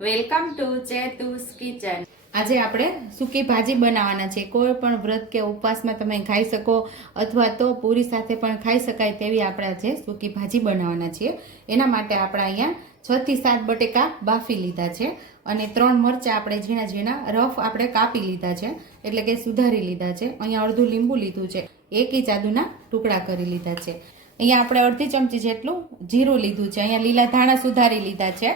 Welcome to ચેતુસ kitchen. આજે આપણે સૂકી ભાજી બનાવવાના છે. કોઈ પણ વ્રત કે ઉપવાસમાં તમે ખાઈ શકો અથવા તો પૂરી સાથે પણ ખાઈ શકાય તેવી આપણે આજે સૂકી ભાજી બનાવવાના છીએ. એના માટે આપણે અહીંયા છથી સાત બટેકા બાફી લીધા છે અને ત્રણ મરચાં આપણે ઝીણા ઝીણા રફ આપણે કાપી લીધા છે. એટલે કે સુધારી લીધા છે. અહીંયા અડધું લીંબુ લીધું છે. એક ઇંચ આદુના ટુકડા કરી લીધા છે. અહીંયા આપણે અડધી ચમચી જેટલું જીરું લીધું છે. અહીંયા લીલા ધાણા સુધારી લીધા છે.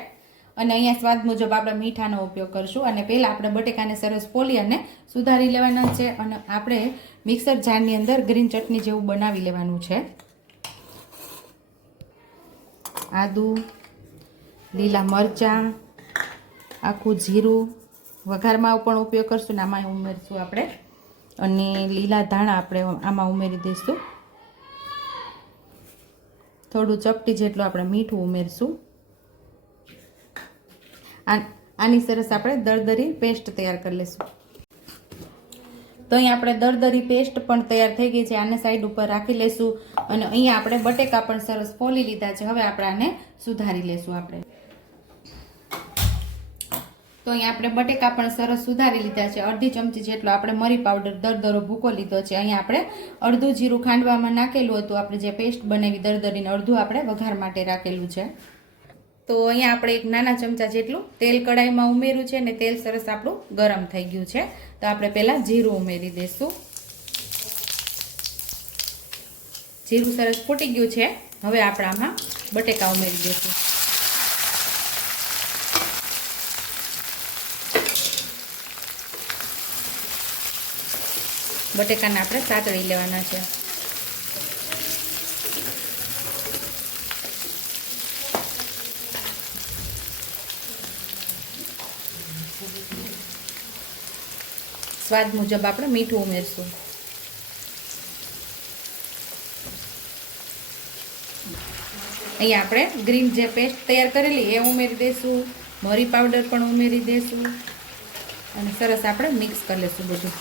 અને અહીંયા સ્વાદ મુજબ આપણે મીઠાનો ઉપયોગ કરશું. અને પહેલાં આપણે બટેકાને સરસ પોલી અને સુધારી લેવાના છે. અને આપણે મિક્સર જારની અંદર ગ્રીન ચટણી જેવું બનાવી લેવાનું છે. આદુ, લીલા મરચાં, આખું જીરું વઘારમાં પણ ઉપયોગ કરશું ને આમાં ઉમેરશું આપણે. અને લીલા ધાણા આપણે આમાં ઉમેરી દઈશું. થોડું ચપટી જેટલું આપણે મીઠું ઉમેરશું. આની સરસ આપણે દરદરી પેસ્ટ તૈયાર કરી લઈશું. તો અહીંયા આપણે દરદરી પેસ્ટ પણ તૈયાર થઈ ગઈ છે. આને સાઈડ ઉપર રાખી લઈશું અને અહીંયા આપણે બટેકા પણ સરસ ફોલી લીધા છે. હવે આપણે આને સુધારી લઈશું આપણે. તો અહીંયા આપણે બટેકા પણ સરસ સુધારી લીધા છે. અડધી ચમચી જેટલો આપણે મરી પાવડર દરદરો ભૂકો લીધો છે. અહીંયા આપણે અડધું જીરું ખાંડવામાં નાખેલું હતું. આપણે જે પેસ્ટ બનાવી દરદરીને અડધું આપણે વઘાર માટે રાખેલું છે. તો અહીંયા આપણે એક નાના ચમચા જેટલું તેલ કડાઈમાં ઉમેર્યું છે અને તેલ સરસ આપણું ગરમ થઈ ગયું છે. તો આપણે પહેલાં જીરું ઉમેરી દઈશું જીરું સરસ ફૂટી ગયું છે. હવે આપણે આમાં બટેકા ઉમેરી દઈશું બટેકાને આપણે સાતળી લેવાના છે. સ્વાદ મુજબ આપણે મીઠું ઉમેરશું. અહીંયા આપણે ગ્રીન જે પેસ્ટ તૈયાર કરેલી એ ઉમેરી દઈશું મરી પાવડર પણ ઉમેરી દઈશું અને સરસ આપણે મિક્સ કરી લઈશું બધું.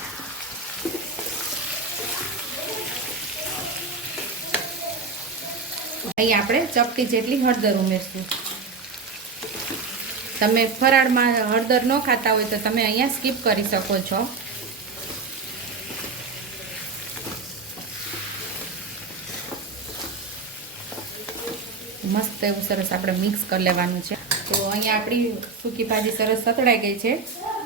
અહીંયા આપણે ચપટી જેટલી હળદર ઉમેરશું. તમે ફરાળમાં હળદર ન ખાતા હોય તો તમે અહીંયા સ્કીપ કરી શકો છો. મસ્ત એવું સરસ આપણે મિક્સ કરી લેવાનું છે. તો અહીંયા આપણી સૂકી ભાજી સરસ સતળાઈ ગઈ છે.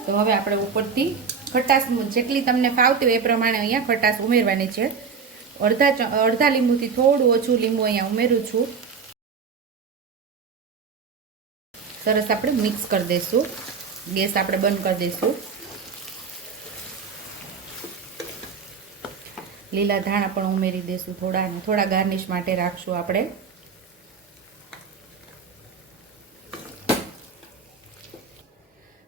તો હવે આપણે ઉપરથી ખટાશ જેટલી તમને ફાવતી હોય એ પ્રમાણે અહીંયા ખટાશ ઉમેરવાની છે. અડધા અડધા લીંબુથી થોડું ઓછું લીંબુ અહીંયા ઉમેરું છું. સરસ આપણે મિક્સ કરી દઈશું. ગેસ આપણે બંધ કરી દઈશું. લીલા ધાણા પણ ઉમેરી દઈશું થોડા થોડા ગાર્નિશ માટે રાખશું આપણે.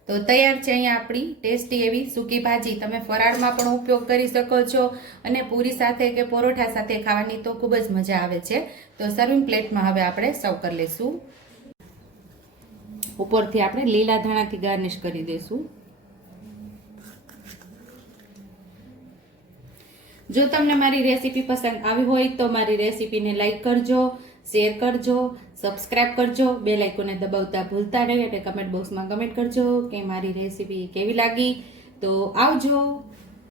તો તૈયાર છે અહીંયા આપણી ટેસ્ટી એવી સૂકી ભાજી. તમે ફરાળમાં પણ ઉપયોગ કરી શકો છો અને પૂરી સાથે કે પરોઠા સાથે ખાવાની તો ખૂબ જ મજા આવે છે. તો સર્વિંગ પ્લેટમાં હવે આપણે સર્વ કરી લઈશું. ઉપરથી આપણે લીલા ધાણાથી ગાર્નિશ કરી દઈશું. જો તમને મારી રેસીપી પસંદ આવી હોય તો મારી રેસીપીને લાઈક કરજો, શેર કરજો, સબસ્ક્રાઇબ કરજો, બે લાઇકોને દબાવતા ભૂલતા નહીં એટલે કમેન્ટ બોક્સમાં કમેન્ટ કરજો કે મારી રેસીપી કેવી લાગી. તો આવજો.